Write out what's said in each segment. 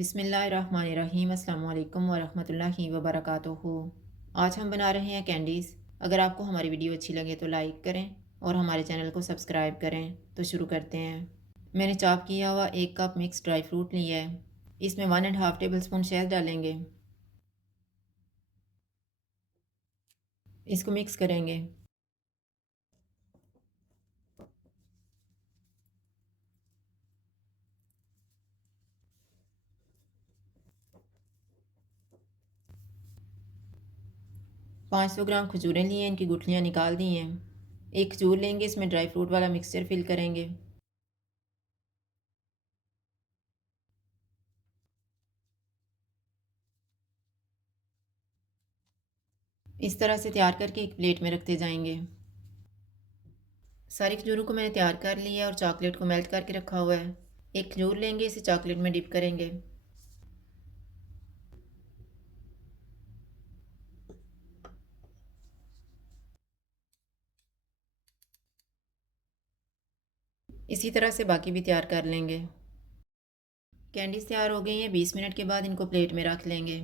बिस्मिल्लाहिर्रहमानिर्रहीम अस्सलाम वालेकुम वरहमतुल्लाहि वबरकातुहू। आज हम बना रहे हैं कैंडीज़। अगर आपको हमारी वीडियो अच्छी लगे तो लाइक करें और हमारे चैनल को सब्सक्राइब करें। तो शुरू करते हैं। मैंने चॉप किया हुआ 1 कप मिक्स ड्राई फ्रूट लिया है। इसमें 1.5 टेबल स्पून शहद डालेंगे। इसको मिक्स करेंगे। 500 ग्राम खजूरें लिए, इनकी गुठलियाँ निकाल दी हैं। एक खजूर लेंगे, इसमें ड्राई फ्रूट वाला मिक्सचर फिल करेंगे। इस तरह से तैयार करके एक प्लेट में रखते जाएंगे। सारी खजूरों को मैंने तैयार कर लिया और चॉकलेट को मेल्ट करके रखा हुआ है। एक खजूर लेंगे, इसे चॉकलेट में डिप करेंगे। इसी तरह से बाकी भी तैयार कर लेंगे। कैंडीज तैयार हो गई हैं। 20 मिनट के बाद इनको प्लेट में रख लेंगे।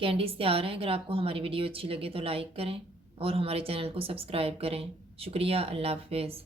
कैंडीज तैयार हैं। अगर आपको हमारी वीडियो अच्छी लगे तो लाइक करें और हमारे चैनल को सब्सक्राइब करें। शुक्रिया। अल्लाह हाफिज़।